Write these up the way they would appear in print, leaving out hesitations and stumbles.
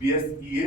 PSEA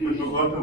8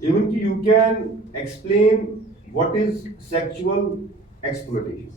Even you can explain what is sexual exploitation.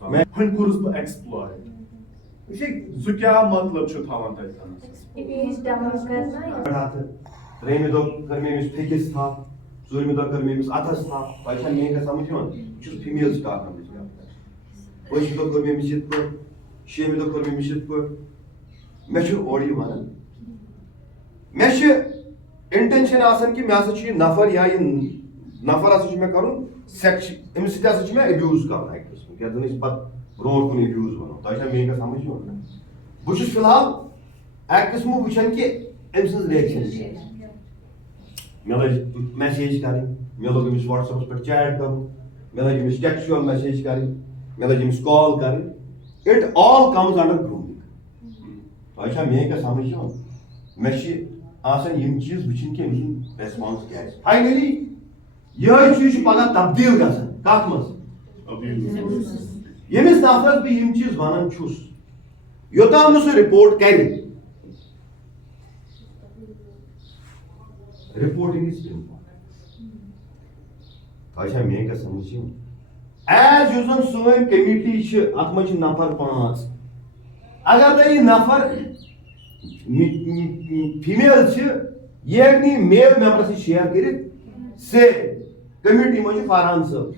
وۄنۍ کوٚرُس بہٕ ایٚکسپلایِٹ سُہ کیٛاہ مطلب چھُ تھاوان تَتہِ امیج ڈاؤن کرنا یا ترٛیٚیمہِ دۄہ کٔر مےٚ أمِس پھیٚکِس تھپھ ژوٗرمہِ دۄہ کٔر مےٚ أمِس اَتھس تھپھ تۄہہِ چھا میٲنۍ کَتھ سَمجھ یِوان بہٕ چھُس فیٖمیل سٹاف نمبرٕچ کَتھ پٲنٛژمہِ دۄہ کوٚر مےٚ أمِس یِتھ پٲٹھۍ شیٚیمہِ دۄہ کوٚر مےٚ أمِس یِتھ پٲٹھۍ مےٚ چھُ اورٕ یہِ وَنان مےٚ چھِ اِنٹٮ۪نشن آسان کہِ مےٚ ہسا چھُ یہِ نفر یا یہِ نفر ہسا چھُ مےٚ کَرُن سیٚکشن أمِس سۭتۍ ہسا چھُ مےٚ ایبیوٗز کَرُن اَکہِ قٕسمُک یَتھ زَن أسۍ پَتہٕ برونٛٹھ کُن ایبیوٗز وَنو تۄہہِ چھا میٲنۍ کَتھ سَمجھ یِوان بہٕ چھُس فِلحال اَکہِ قٕسمُک وٕچھان کہِ أمۍ سٕنٛز رِیَکشن مےٚ لٔج میسیج کَرٕنۍ مےٚ لوگ أمِس وَٹسیپَس پٮ۪ٹھ چیٹ کَرُن مےٚ لٔج أمِس ٹیکسچُوَل میسیج کَرٕنۍ مےٚ لٔج أمِس کال کَرٕنۍ اِٹ آل کَمٕز اَنڈر گروٗمِنٛگ تۄہہِ چھا میٲنۍ کَتھ سَمجھ یِوان مےٚ چھِ آسان یِم چیٖز وٕچھِنۍ کہِ أمۍ سُنٛد ریسپانس کیٛاہ آسہِ فاینٔلی یِہوے چیٖز چھُ پَگاہ تبدیٖل گژھان کَتھ منٛز ییٚمِس نفرس بہٕ یِم چیٖز وَنان چھُس یوٚتام نہٕ سُہ رِپورٹ کَرِ رِپورٹِنٛگ اِز اِمپاٹنٹ تۄہہِ چھا میٲنۍ کَتھ سَمجھ یِوان ایز یُس زَن سٲنۍ کٔمِٹی چھِ اَتھ منٛز چھِ نفر 5 اگر نہٕ یہِ نفر فیٖمیل چھِ یہِ ہیٚکہِ نہٕ یہِ میل میمبرس سۭتۍ شِیر کٔرِتھ سے کٔمِٹی منٛز چھُ فرحان صٲب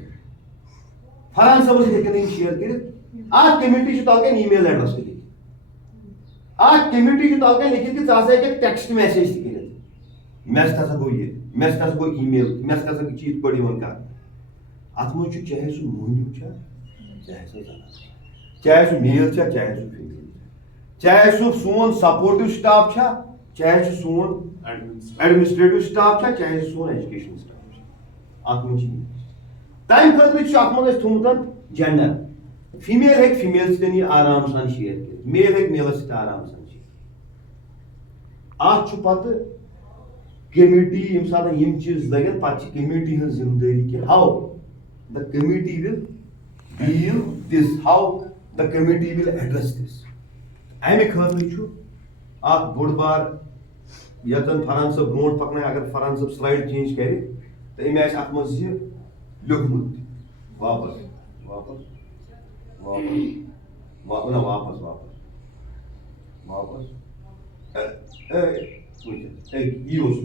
فرحان صٲبس سۭتۍ ہیٚکن نہٕ یِم شِیر کٔرِتھ اکھ کٔمِٹی چھُ تَلہٕ کَنۍ ای میل ایڈرس تہِ لیکھِتھ اکھ کٔمِٹی چھُ تَلہٕ کَنۍ لیکھِتھ کہِ ژٕ ہسا ہیٚککھ ٹیکسٹ میسیج تہِ کٔرِتھ مےٚ سۭتۍ ہسا گوٚو یہِ مےٚ سۭتۍ ہسا گوٚو ای میل مےٚ سۭتۍ ہسا چھِ یِتھ پٲٹھۍ یِوان کَرنہٕ اَتھ منٛز چھُ چاہے سُہ موہنیوٗ چھا چاہے سۄ زنان چاہے سُہ میل چھا چاہے سُہ فیٖمیل چاہے سُہ سون سپوٹِو سٹاف چھا چاہے سُہ سون ایڈمنسٹریٹِو سٹاف چھا چاہے سُہ سون ایجوکیشن سٹاف چھا اَتھ منٛز چھِ یہِ تَمہِ خٲطرٕ چھُ اَتھ منٛز اَسہِ تھوٚمُت جینڈر فیٖمیل ہیٚکہِ فیٖمیل سۭتۍ یہِ آرام سان شِیر کٔرِتھ میل ہیٚکہِ میلَس سۭتۍ آرام سان شِیر اَتھ چھُ پَتہٕ کٔمِٹی ییٚمہِ ساتہٕ یِم چیٖز لَگن پَتہٕ چھِ کٔمِٹی ہٕنٛز ذِمہٕ دٲری کہِ ہاو دَ کٔمِٹی وِل ڈیٖل دِس ہاو دَ کٔمِٹی وِل ایڈرس دِس اَمہِ خٲطرٕ چھُ اکھ بوٚڑ بار یَتھ زَن فرحان صٲب برونٛٹھ پَکنایہِ اگر فرحان صٲب سلایڈ چینج کَرِ تہٕ أمۍ آسہِ اَتھ منٛز یہِ لیوٚکھمُت تہِ واپس واپس واپس نہ واپس واپس واپس یی اوس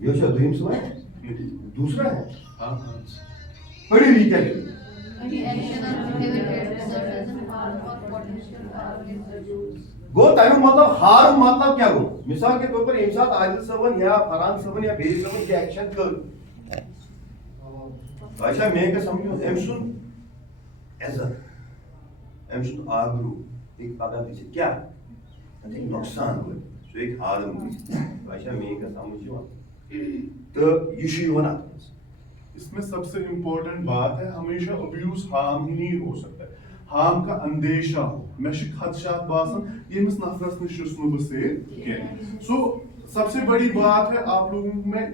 یہِ اوسا دوٚیِم سلایڈ دوٗسرا ہے پٔرِو یہِ کیٛاہ چھُ گوٚو تَمیُک مطلب ہارم مطلب کیٛاہ گوٚو مِثال کے طور پر ییٚمہِ ساتہٕ عادل صٲبن یا فرحان صٲبن یا بیٚیہِ صٲبن کیٚنٛہہ ایکشن کٔر تۄہہِ چھا میٲنۍ کَتھ سَمجھ أمۍ سُنٛد عزت أمۍ سُنٛد آبروٗ ہیٚکہِ پگاہ گٔژھِتھ کیٛاہ اَتھ ہیٚکہِ نۄقصان وٲتِتھ سُہ ہیٚکہِ ہارم گٔژھِتھ تۄہہِ چھا میٲنۍ کَتھ سَمجھ یِوان تہٕ یہِ چھُ یِوان اَتھ منٛز اس میں سب سے امپورٹنٹ بات ہے ہمیشہ ابیوز ہارم ہی نہیں ہو سکتا ہے ہارم کا اندیشہ ہو مےٚ چھِ خدشات باسان ییٚمِس نفرس نِش چھُس نہٕ بہٕ سیف کینٛہہ سو سب سے بڑی بات ہے آپ لوگوں میں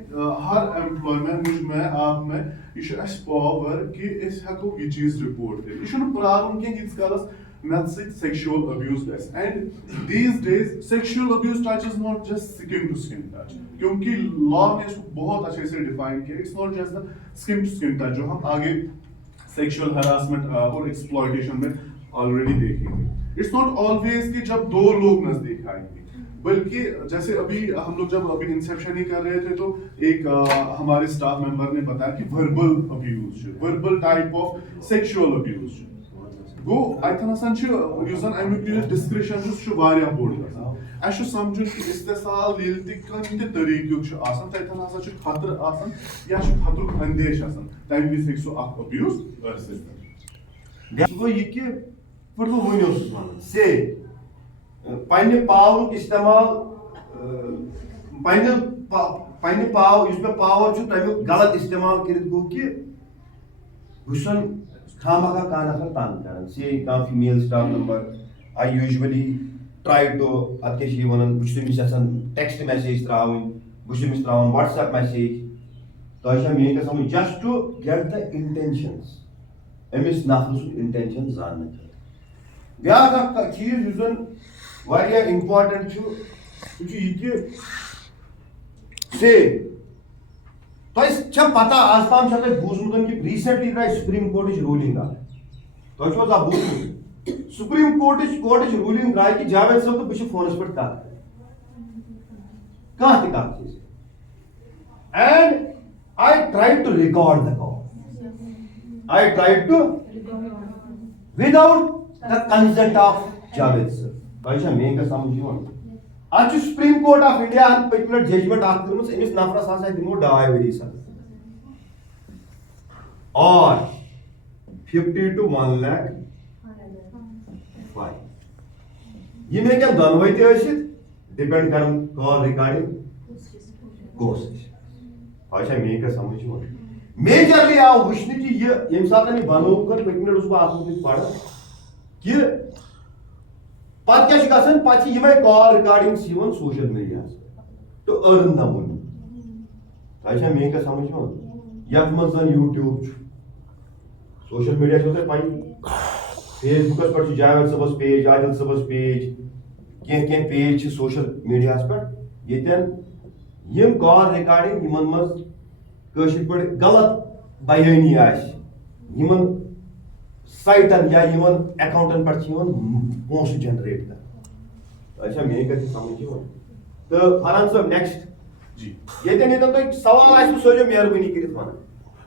ہر ایمپلائی میں مجھ میں آپ میں یہ چھُ اَسہِ پاور کہِ أسۍ ہٮ۪کو یہِ چیٖز رِپورٹ کٔرِتھ یہِ چھُنہٕ پرٛارُن کینٛہہ ییٖتِس کالس مےٚ سۭتۍ سیکشوَل ابیوز گژھِ and these days sexual abuse touch is not just skin to skin touch کیونکہ لا نے اس کو بہت اچھے سے ڈیفائن کیا it's not just skin to skin touch جو ہم آگے سیکشوئل ہراسمنٹ اور ایکسپلائٹیشن میں آلریڈی دیکھیں گے اٹس ناٹ آلویز کہ جب دو لوگ نزدیک آئیں گے بلکہ جیسے ابھی ہم لوگ جب ابھی انسیپشن ہی کر رہے تھے تو ایک ہمارے اسٹاف ممبر نے بتایا کہ verbal abuse verbal type of sexual abuse گو اتھن ہسا یُس زن امیُک یہِ ڈسکرپشن چھُ سُہ چھُ واریاہ بوٚڑ گژھان اَسہِ چھُ سمجھُن کہِ استحصال ییٚلہِ تہِ کُنہِ تہِ طریٖقُک چھُ آسان تتھٮ۪ن ہسا چھُ خطرٕ آسان یا چھُ خطرُک اندیش آسان تمہِ وِزِ ہیٚکہِ سُہ اکھ ابیوز ٲسِتھ گوٚو یہِ کہِ پٲٹھۍ بہٕ وۄنۍ اوسُس وَنان سے پننہِ پاورُک استعمال پننہِ پاور یُس مےٚ پاور چھُ تمیُک غلط استعمال کٔرِتھ گوٚو کہِ بہٕ چھُسن خامخا کانٛہہ نفر تنگ کران سے کانٛہہ فیٖمیل سٹاف ممبر آی یوٗجؤلی ٹراے ٹُو اتھ کیٛاہ چھِ یہِ وَنان بہٕ چھُس أمِس یژھان ٹیکسٹ میسیج تراوٕنۍ بہٕ چھُس أمِس تراوان وٹس ایپ میسیج تۄہہِ چھا میٲنۍ کَتھ سمجھ just to get the intentions أمِس نفرٕ سُنٛد انٹینشن زاننہٕ خٲطرٕ بیاکھ اکھ چیٖز یُس زن واریاہ امپارٹنٹ چھُ سُہ چھُ یہِ کہِ سے تۄہہِ چھا پتہ آز تام چھا تۄہہِ بوٗزمُت کہِ ریٖسنٹلی درٛاے سپریم کورٹٕچ روٗلِنگ اکھ تو چھو آپ بوزمت سپریم کورٹٕچ روٗلِنٛگ درٛاے کہِ جاوید صٲب تہٕ بہٕ چھِ فونَس پٮ۪ٹھ کَتھ کانٛہہ تہِ کَتھ چھِ and I tried to record the call. I tried to without the consent of Javed sir. Baisha mein ka samjh yiwan. Aaj Supreme Court of India an particular judgment aakh kırmız emis nafras asa dimo 2.5 ؤری sir. Or 50 to 1 lakh fine. Ye mein kya danwai te ٲسِتھ depend karan call recording goes. Baisha mein ka samjh yiwan. Majorly آو وٕچھنہٕ کہِ یہِ ییٚمہِ ساتہٕ یہِ بنوو کٔر پٔتمہِ لٹہِ اوسُس بہٕ اَتھ مُتعلِق پران کہِ پتہٕ کیٛاہ چھُ گژھان پتہٕ چھِ یِمے کال رِکاڈِنٛگٕس یِوان سوشل میڈیاہس پٮ۪ٹھ تہٕ أرٕن دَ مٔنی تۄہہِ چھا میٲنۍ کَتھ سمجھ یِوان یتھ منٛز زن یوٗٹیوٗب چھُ سوشل میڈیا چھو تۄہہِ پَیی فیس بُکس پٮ۪ٹھ چھُ جاوید صٲبس پیج عادل صٲبس پیج کینٛہہ پیج چھِ سوشل میڈیاہس پٮ۪ٹھ ییٚتٮ۪ن یِم کال رِکاڈِنٛگ یِمن منٛز کٲشِر پٲٹھۍ غلط بیٲنی آسہِ یِمن سایٹن یا یِمن اکاؤنٹن پٮ۪ٹھ چھِ یِوان پونٛسہٕ جنریٹ کرنہٕ اچھا میٲنۍ کَتھ چھِ سمجھ یِوان تہٕ فرحان صٲب نیکسٹ جی ییٚتٮ۪ن تۄہہِ سوال آسہِ سُہ ٲسۍزیو مہربٲنی کٔرِتھ وَنان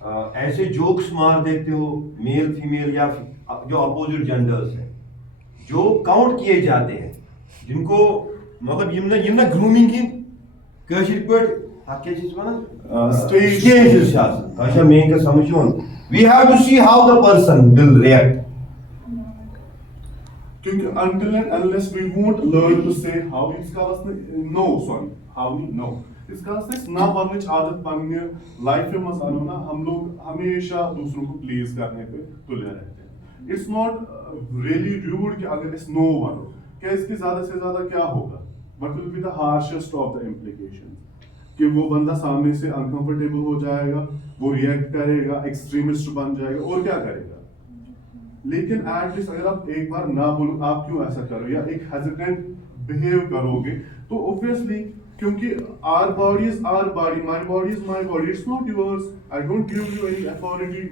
ایسے جوکس مار دیتے ہو میل فیمیل یا جو اپوزٹ جینڈرز ہیں جو کاؤنٹ کیے جاتے ہیں جن کو مطلب یم نہ گرومنگ کی کاشر پٹ سٹیجز اچھا مین کا سمجھ we have to see how the person will react کیونکہ until and unless we won't learn to say how اس کا no sorry how no اس کا نہ بننے عادت پننے لائف میں آنو نا ہم لوگ ہمیشہ دوسروں کو پلیز کرنے پہ تلے رہتے ہیں. اٹس ناٹ ریئلی ریوڈ کہ اگر اس نو بنو کیا اس کی زیادہ سے زیادہ کیا ہوگا but will be the harshest of the implication کہ وہ بندہ سامنے سے انکمفرٹیبل ہو جائے گا, وہ ریئیکٹ کرے گا, ایکسٹریمسٹ بن جائے گا اور کیا کرے گا. لیکن ایٹ لیسٹ اگر آپ ایک بار نہ بولو آپ کیوں ایسا کرو یا ایک ہیزیٹنٹ بہیو کرو گے تو اوبویسلی کیونکہ our body is our body, my body is my body, it's not yours. I don't give you any authority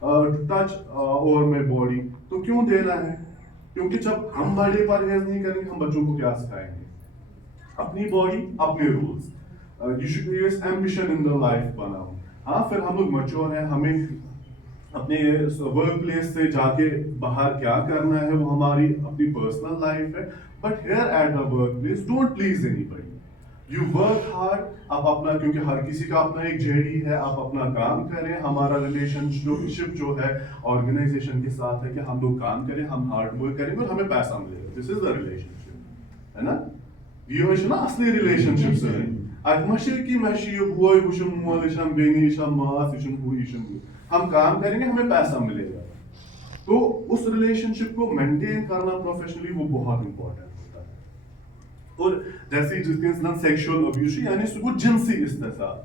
to touch over my body. تو کیوں دینا ہے؟ کیونکہ جب ہم بڑے پرہیز نہیں کریں گے ہم بچوں کو کیا سکھائیں گے؟ اپنی باڈی اپنے rules. You should use ambition in the life بناؤ. ہاں پھر ہم لوگ میچور ہیں, ہمیں اپنے ورک پلیس سے جا کے باہر کیا کرنا ہے وہ ہماری اپنی پرسنل لائف ہے. But here at the workplace don't please anybody. You work hard. آپ اپنا کیونکہ ہر کسی کا اپنا ایک جیڑی ہے, آپ اپنا کام کریں. ہمارا ریلیشن شپ جو ہے آرگنائزیشن کے ساتھ ہے کہ ہم لوگ کام کریں, ہم ہارڈ ورک کریں اور ہمیں پیسہ ملے گا. دس از دا ریلیشن شپ ہے نا. یہ ہے نا اصلی ریلیشن شپ سٲنۍ. اتھ ما چھِ کہ مےٚ چھُ یہِ بوے ہُہ چھُم مول یہِ چھم بیٚنہِ یہِ چھم ماس یہِ چھُم ہُہ یہِ چھُم ہُہ. ہم کام کریں گے ہمیں پیسہ ملے گا. تو اس ریلیشن شپ کو مینٹین کرنا پروفیشنلی وہ بہت امپورٹنٹ ہوتا ہے. اور جیسے جس کے انسان سیکشل ابیوز یعنی سہ گو جنسی استحصال.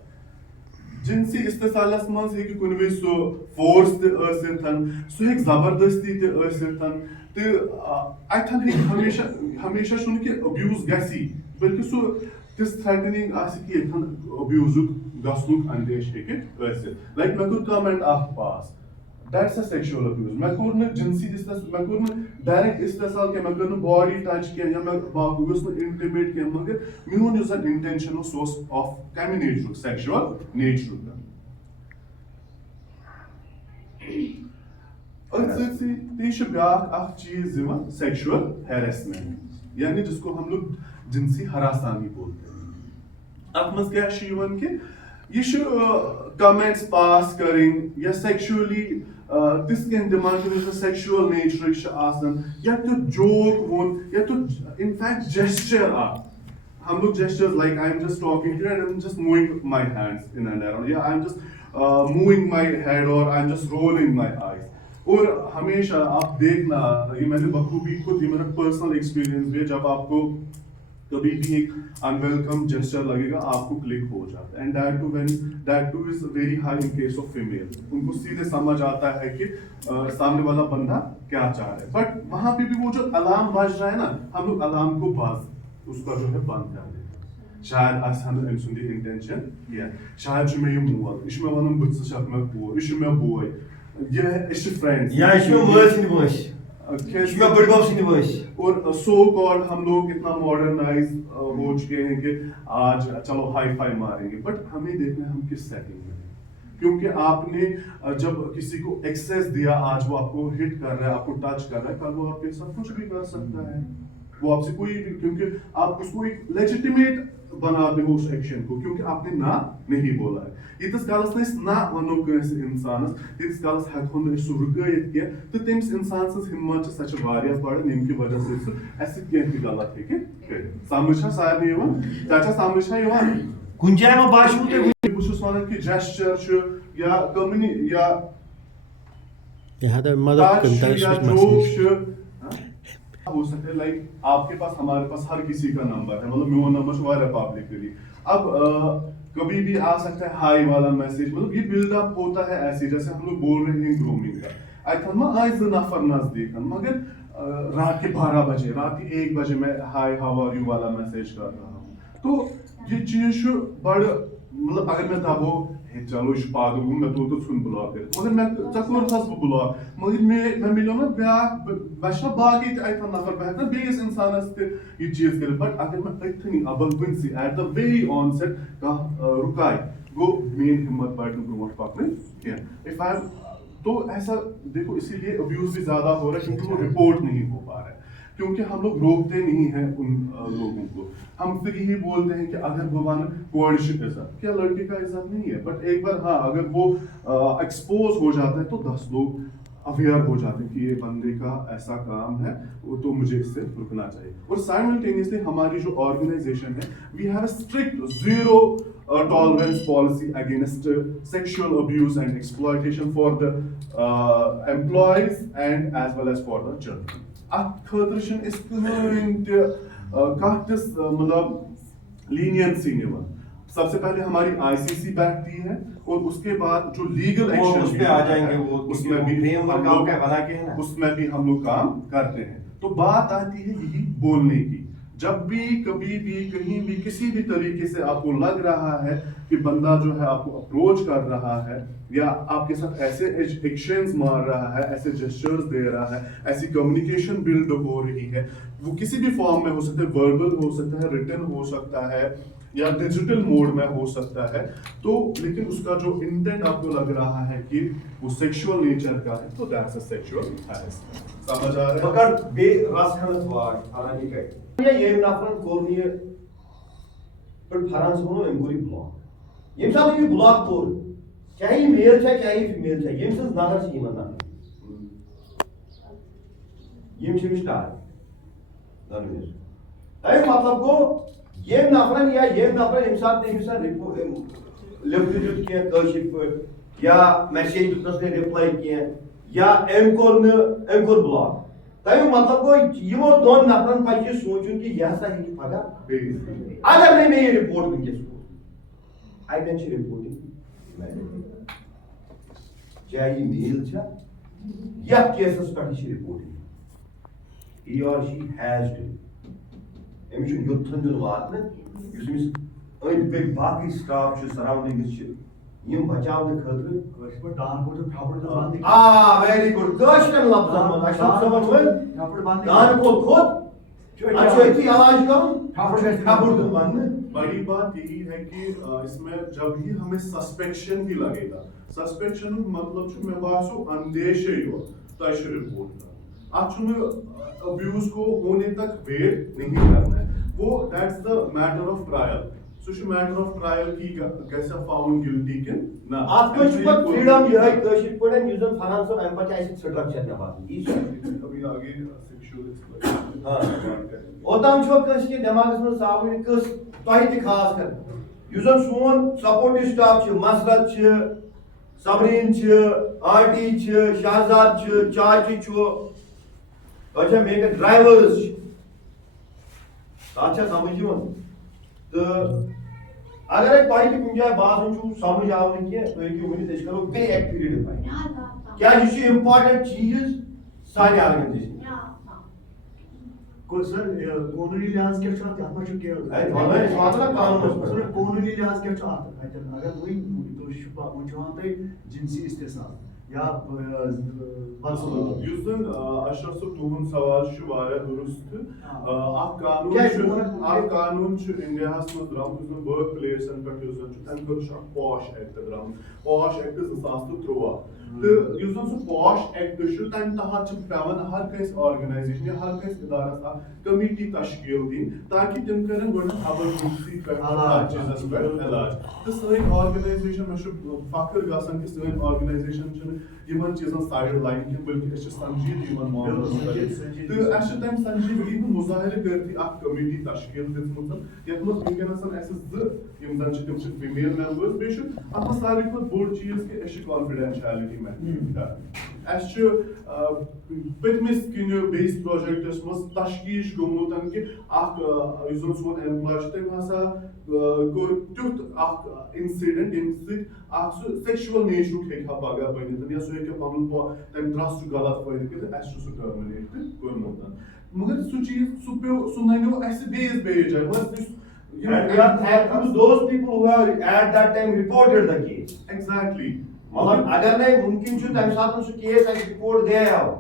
جنسی استحصالس منٛز ہیٚکہِ کُنہِ وِزِ سُہ فورس تہِ ٲسِتھ, سُہ ہیٚکہِ زبردستی تہِ ٲسِتھ تہٕ اتھن ہیٚکہِ ہمیشہ چھُنہٕ کہِ ابیوز گژھی بلکہ سُہ تِژھ تھریٹنِنگ آسہِ کہِ ییٚتھن ابیوزُک گژھنُک اندیش ہیٚکہِ ٲسِتھ. لایک مےٚ کوٚر کامنٹ اکھ پاس, دیٹس اے سیکشل ابیوز. مےٚ کوٚر نہٕ جنسی مےٚ کوٚر نہٕ ڈایریکٹ استحصال کینٛہہ, مےٚ کٔر نہٕ باڈی ٹچ کینٛہہ یا مےٚ باقٕے گوٚژھ نہٕ انٹِمیٹ کینٛہہ, مگر میون یُس زن انٹینشن اوس سُہ اوس آف کمہِ نیچرُک, سیکشول نیچرُک. أتھۍ سۭتۍ سۭتۍ بیٚیہِ چھُ بیاکھ اکھ چیٖز یِوان سیکشول ہیرسمنٹ یعنی جس کو ہم لوگ جنسی ہراسانی بولتے ہیں. اتھ منٛز کیاہ چھُ یِوان کہِ یہ کمنٹس پاس کریں یا سیکشولی تِژھ کینٛہہ ڈِمانڈ یُس سیکشول نیچرٕکۍ چھِ آسان یا تیُتھ جوک ووٚن یا تیُتھ ان فیکٹ جیسچر اکھ. ہم لوگ gestures like I am just talking and I am just moving my hands in and around یا I am just moving my head اور I am just rolling my eyes. اور ہمیشہ آپ دیکھنا, یہ میں نے بخوبی خود یہ میرا پرسنل ایکسپیرینس بھی ہے, جب آپ کو کبھی بھی ایک ان ویلکم جیسچر لگے گا آپ کو کلک ہو جاتا ہے. And that too is very high in case of female. ان کو سیدھے سمجھ آتا ہے کہ سامنے والا بندہ کیا چاہ رہا ہے. بٹ وہاں پہ بھی وہ جو الارم بج رہا ہے نا, ہم لوگ الارم کو اس کا جو ہے بند کر دیتے ہیں. شاید آسہِ ہا نہٕ أمۍ سُنٛد یہِ انٹینشن کینٛہہ, شاید چھُ مےٚ یہِ مول, یہِ چھُ مےٚ وَنان بہٕ ژٕ چھکھ مےٚ کوٗر, یہِ چھُ مےٚ بوے, أسۍ چھِ فرینڈ یا یہِ چھُ مےٚ مٲلۍ سٕنٛدِ وٲنٛسہِ, یہِ چھُ مےٚ بٔڈبب سٕنٛدِ وٲنٛسہِ. اور سو کالڈ ہم لوگ اتنا ماڈرنائز ہو چکے ہیں کہ آج چلو ہائی فائی ماریں گے. بٹ ہمیں دیکھنا ہے ہم کس سیٹنگ میں ہیں, کیونکہ آپ نے جب کسی کو ایکسیس دیا, آج وہ آپ کو ہٹ کر رہا ہے, آپ کو ٹچ کر رہا ہے, کل وہ آپ کے ساتھ کچھ بھی کر سکتا ہے. وہ آپ سے کوئی بھی, کیونکہ آپ اس کو ایک لیجیٹیمیٹ بناتے ہو اس ایکشن کو, کیونکہ آپ نے نہ نہیں بولا ہے. ییٖتِس کالس نہٕ أسۍ نہ وَنو کٲنٛسہِ اِنسانس تیٖتِس کالس ہٮ۪کہو نہٕ أسۍ سُہ رُکٲیِتھ کینٛہہ. تہٕ تٔمِس اِنسان سٕنٛز ہِمت چھِ سۄ چھِ واریاہ بٔڑ, ییٚمہِ کہِ وجہ سۭتۍ سُہ اَسہِ سۭتۍ کینٛہہ تہِ غلط ہیٚکہِ کٔرِتھ. سمجھ چھا سارنٕے یِوان؟ ژےٚ چھا سمجھ چھا یِوان؟ کُنہِ جایہِ ما باسیو تۄہہِ بہٕ چھُس وَنان کہِ جیسچر چھُ یا یا جوک چھُ, ہو سکتا ہے لائک آپ کے پاس ہمارے پاس ہر کسی کا نمبر ہے, مطلب میون نمبر چھُ واریاہ پبلکلی. اب کبھی بھی آ سکتا ہے ہائی والا میسج, مطلب یہ بلڈ اپ ہوتا ہے ایسے جیسے ہم لوگ بول رہے ہیں گرومنگ کا. اتھن ما آئے زٕ نفر نزدیک, مگر رات کے 12 بجے, رات کے 1 بجے میں ہائی ہاؤ آر یو والا میسج کر رہا ہوں. تو یہ چیز چھُ بڑٕ, مطلب اگر میں دبو چلو یہ پاگل گوٚو مےٚ تھوٚو ژھُن بلاک کٔرِتھ, مگر ژےٚ کوٚرتھس بہٕ بلاک, مگر مےٚ مِلیو نا بیاکھ, مےٚ چھُ نا باقٕے تہِ اتھن نفر, بہٕ ہٮ۪کہٕ نا بیٚیِس اِنسانس تہِ یہِ چیٖز کٔرِتھ. بٹ اگر مےٚ أتھنٕے ابلوٕنۍسٕے at the very onset کانٛہہ رُکایہِ گو مین ہمت بڑھ برونٹ پکنے کیا تو ایسا دیکھو اسی لیے ابیوز بھی زیادہ ہو رہا ہے کیونکہ وہ رپورٹ نہیں ہو پا رہا ہے, کیونکہ ہم لوگ روکتے نہیں ہیں ان لوگوں کو. ہم پھر یہی بولتے ہیں کہ اگر وہ ون کوئرشن عزت, کیا لڑکے کا عزت نہیں ہے, بٹ ایک بار ہاں اگر وہ ایکسپوز ہو جاتا ہے تو 10 لوگ اویئر ہو جاتے ہیں کہ یہ بندے کا ایسا کام ہے تو مجھے اس سے رکنا چاہیے. اور سائملٹینیسلی ہماری جو آرگنائزیشن ہے, we have a strict zero tolerance policy against sexual abuse and exploitation for the employees and as well as for the children. ات خاطر چھن اس کہین تہ کانٛہہ تِژھ مطلب لینینسی نِوان. سب سے پہلے ہماری آئی سی سی بیٹھتی ہے اور اس کے بعد جو لیگل ایکشن اس پہ آ جائیں گے, وہ اس میں بھی ہم لوگ کام کرتے ہیں. تو بات آتی ہے یہی بولنے کی. جب بھی کبھی بھی کہیں بھی کسی بھی طریقے سے آپ کو لگ رہا ہے کہ بندہ جو ہے آپ کو اپروچ کر رہا ہے یا آپ کے ساتھ ایسے ایکشنز مار رہا ہے, ایسے جسچرز دے رہا ہے, ایسی کمیونیکیشن بلڈ ہو رہی ہے, وہ کسی بھی فارم میں ہو سکتا ہے, وربل ہو سکتا ہے, ریٹن ہو سکتا ہے یا ڈیجیٹل موڈ میں ہو سکتا ہے, تو لیکن اس کا جو انٹینٹ آپ کو لگ رہا ہے کہ وہ سیکشول نیچر کا ہے, تو دیٹس اے سیکشول ہیراسمنٹ. سمجھ آ رہا ہے؟ مگر بے راسخانت واش حالانکہ کہ یہ نفرن کور یہ پر فرانس ونو ام کوری بلاک یم ساتھ یہ بلاک کور چاہے میل چاہے فیمیل چاہے یم سز نظر چھ یمن نفر یم چھ مشتار دنویر تاکہ مطلب گو یہ نفرن یا یہ نفرن یم ساتھ تم ساتھ لفظ دیت کی کاشر پٹ یا میسیج دتنس نے رپلائی کی یا ام کور بلاک, تمیک مطلب گو یمو دون نفرن پزِ سوچن کہ یہ ہسا ہیٚکہِ پگاہ اگر نہیں میں یہ رپورٹ ونکس کور اتن چھ رپورٹنگ چاہے یہ میل چھا یتھ کیسس پہ چھ reporting he or she has to أمِس چھُ یوٚتتھن دیُن واتنہٕ یُس أمِس أنٛدۍ پٔکۍ باقٕے سٹاف چھُ سراوڈنگس چھِ یم بچاونہٕ خٲطرٕ آ ویری گڈ کٲشرٮ۪ن لفظن منٛز اَسہِ چھُنہٕ سمجھ وۄنۍ دانہٕ کھول کھوٚت اَسہِ چھُ أتھی علاج کرُن ٹھپُر دیُن وننہٕ. بڑی بات یہی ہے کہ اس میں جب ہی ہمیں سسپیکشن ہی لگے گا, سسپیکشن مطلب چھُ مےٚ باسیو اندیشے یوت تۄہہِ چھُ رپورٹ کرُن. اتھ چھُنہٕ ابیوز کو ہونے تک ویٹ نہیں کرنا ہے, وہ that's the matter of trial. سُہ چھُ میٹر آف ٹرائل کی گژھِ فاؤنڈ گلٹی کِنہٕ نہ. اتھ منٛز چھُ پتہٕ فریڈم یِہے کٲشِر پٲٹھۍ یُس زن فرحان صٲب امہِ پتہٕ آسہِ سٹرکچر مےٚ باسان یی اوٚتام چھُوا کٲنٛسہِ کینٛہہ دٮ۪ماغس منٛز ژاوٕنۍ کٲنٛسہِ تۄہہِ تہِ خاص کر یُس زن سون سپورٹِو سٹاف چھُ, مسرت چھِ, صبریٖن چھِ, آنٹی چھِ, شہزاد چھِ, چاچہِ چھُ, تۄہہِ چھا میٖنۍ ڈرایورز چھِ, تتھ چھا سمجھ یِوان. تہٕ اگر تۄہہِ تہِ کُنہِ جایہِ باسان چھُو سمجھ آو نہٕ کینٛہہ تُہۍ ہیٚکِو ؤنِتھ أسۍ کرو بیٚیہِ اکہِ پھِرِ ڈِفاین کیٛازِ یہِ چھُ امپارٹنٹ چیٖز سانہِ آرگنایزیشن. سر قونوٗنی لحاظ کیٛاہ چھُ اتھ یتھ منٛز چھُ کینٛہہ قونوٗنی لحاظ کیٛاہ چھُ اتھ اتٮ۪ن اگر وۄنۍ تُہۍ چھُ وۄنۍ چھُ ونان تُہۍ جنسی استحصال یا یُس زن اشرف صٲب تُہُنٛد سوال چھُ واریاہ درست. اکھ قانوٗن چھُ انڈیاہس منٛز درٛامُت یُس زن ؤرک پلیسن پٮ۪ٹھ یُس زن چھُ تمہِ خٲطرٕ چھُ اکھ پاش ایکٹ درٛامُت, پاش ایکٹ 2013. تہٕ یُس زن سُہ پاش ایکٹ چھُ تمہِ تحت چھِ پیٚوان ہر کٲنٛسہِ آرگنایزیشن یا ہر کٲنٛسہِ ادارس اکھ کمیٹی تشکیل دِنۍ تاکہِ تِم کرن گۄڈٕنیتھ ایمرجنسی پٮ۪ٹھ اتھ چیٖزس پٮ۪ٹھ علاج. تہٕ سٲنۍ آرگنایزیشن مےٚ چھُ فخر گژھان کہِ سٲنۍ آرگنایزیشن چھنہٕ یِمن چیٖزن سایڈ لاین کینٛہہ بٔلکہِ أسۍ چھِ سنجیٖدٕ یِمن معاملن مُتعلق. تہٕ اسہِ چھِ تمہِ سنجیٖدگی ہُنٛد مُظٲہرٕ کٔرتھٕے اکھ کمیٹی تشکیل دِژمٕژ یتھ منٛز ونکیٚنس اسہِ 2 یِم زن چھِ تِم چھِ فیمیل ممبٲرٕز, بیٚیہِ چھُ اتھ منٛز ساروٕے کھۄتہٕ بوٚڑ چیٖز کہِ أسۍ چھِ کانفیڈینشیلٹی مینٹین کران. اسہِ چھُ پٔتمِس کِنہِ بیٚیِس پروجیکٹس منٛز تشخیٖص گوٚمُت کہِ اکھ یُس زن سون ایمپلاے چھُ تٔمۍ ہسا کوٚر تیُتھ اکھ انسیڈنٹ ییٚمہِ سۭتۍ اکھ سُہ سیکشول نیچرُک ہیٚکہِ ہا پگاہ بٔنِتھ یا سُہ ہیٚکہِ ہا پنُن تمہِ ٹرسٹ غلط فٲیدٕ کٔرِتھ, اسہِ چھُ سُہ ٹرمنیٹ تہِ کوٚرمُت. مگر سُہ چیٖز سُہ ننیو اسہِ بیٚیِس جایہِ مگر یُس And we are thankful to those people who have at that time reported the case. Exactly. مطلب اگر نہیں ممکن چھُ تمہِ ساتہٕ سُہ کیس اسہِ رپورٹ گٔیاو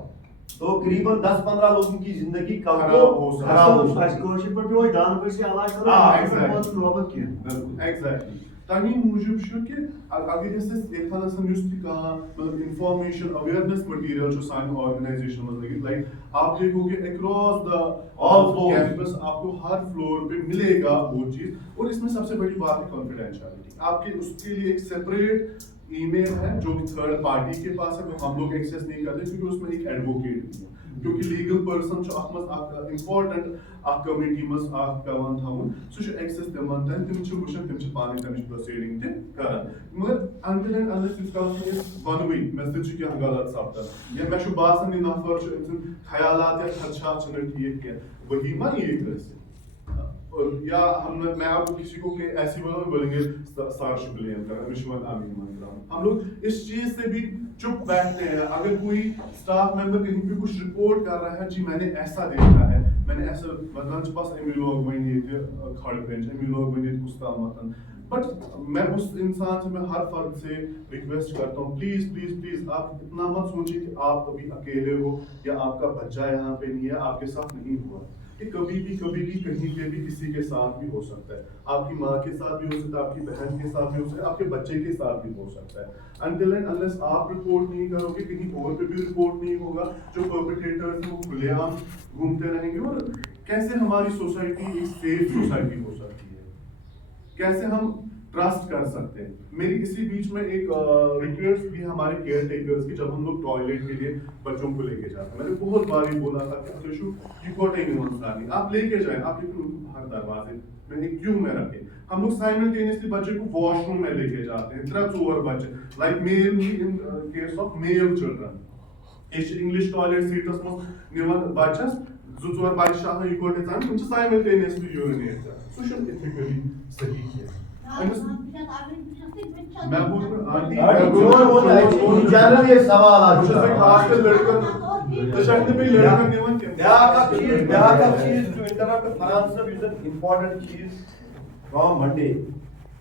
تو قریباً 10-15 لوگوں کی زندگی کل کو خراب ہو کٲشِر پٲٹھۍ پیٚو اَسہِ دانہٕ پٲرسٕے علاج کرُن نوبت کینٛہہ. Exactly. تمی موجود چھُ کہ اگر أسۍ ییٚتھَن یُس تہِ کانٛہہ مطلب انفارمیشن اویئرنیس مٹیریل چھُ سانہِ آرگنائزیشن منٛز لگit لائک آپ دیکھو گے اکراس دا آل کیمپس آپ کو ہر فلور پہ ملے گا وہ چیز. اور اس میں سب سے بڑی بات ہے کانفیڈینشیلٹی. آپ کے اس کے لیے ایک سیپریٹ ای میل ہے جو کہ تھرڈ پارٹی کے پاس ہے, وہ ہم لوگ ایکسیس نہیں کرتے کیونکہ اس میں ایک ایڈوکیٹ بھی ہے, کیونکہ لیگل پرسن چھُ اتھ منٛز اکھ امپارٹنٹ اکھ کمیٹی منٛز اکھ پیوان تھاوُن, سُہ چھُ ایکسیس دِوان تم چھِ وٕچھان تم چھِ پانے تمِچ پروسیڈنگ تہِ کران. مگر انٹل اینڈ انلیس یُس کالس نہٕ أسۍ ونوٕے مےٚ سۭتۍ چھُ کینٛہہ غلط سپدان یا مےٚ چھُ باسان یہِ نفر چھُ أمۍ سٕنٛدۍ خیالات یا خدشات چھِنہٕ ٹھیٖک کینٛہہ, وہی ما یہ کٲنٛسہِ یا میں آپ کسی کو ایسی بولیں گے سر شو بلیم کرنا. ہم لوگ اس چیز سے بھی چپ بیٹھتے ہیں. اگر کوئی اسٹاف ممبر کہیں پہ کچھ رپورٹ کر رہا ہے, جی میں نے ایسا دیکھا ہے, میں نے ایسا مطلب پاس امی لوگ ونی یہ کھڑ پینچ امی لوگ ونی کستام متن, بٹ میں اس انسان سے, میں ہر فرد سے ریکویسٹ کرتا ہوں پلیز پلیز پلیز آپ اتنا مت سوچیے کہ آپ ابھی اکیلے ہو یا آپ کا بچہ یہاں پہ نہیں ہے, آپ کے ساتھ نہیں ہوا. کہ کبھی بھی کہیں پہ بھی کسی کے ساتھ بھی ہو سکتا ہے. آپ کی ماں کے ساتھ بھی ہو سکتا ہے, آپ کی بہن کے ساتھ بھی ہو سکتا ہے, آپ کے بچے کے ساتھ بھی ہو سکتا ہے. انٹل اینڈ انلیس آپ رپورٹ نہیں کرو گے, کہیں اور پہ بھی رپورٹ نہیں ہوگا, جو پرپیٹریٹرز ہیں وہ کھلے عام گھومتے رہیں گے. اور کیسے ہماری سوسائٹی ایک سیف سوسائٹی ہو سکتی ہے, کیسے ہم ٹرسٹ کر سکتے ہیں. میری اسی بیچ میں ایک ریکویسٹ بھی ہمارے کیئر ٹیکرز کی, جب ہم لوگ ٹوائلٹ کے لیے بچوں کو لے کے جاتے ہیں, میں نے بہت بار یہ بولا تھا کہ آپ لے کے جائیں, آپ ہر دروازے میں ایک کیوں میں رکھیں. ہم لوگ سائملٹینیسلی بچے کو واش روم میں لے کے جاتے ہیں, 3-4 بچے like male in case of male children English toilet seats منٛز نِوان بچس 2-4 بچہ آسان اِکوٹے ژان, تِم چھِ سائملٹینیسلی یورِنیٹ کران. سُہ چھُنہٕ ایتھِکلی صحیح کینٛہہ. میں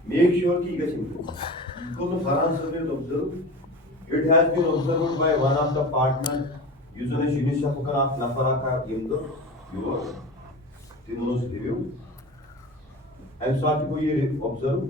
میک شیور کہ یہ گژھِ امپروو. فرحان صٲب observe it has been observed by one of the partner یُس زن اَسہِ یونِسیفُک اکھ نفر اکھ ییٚمہِ دۄہ یور تِمن اوس رِوِو, امہِ ساتہٕ گوٚو یہِ observe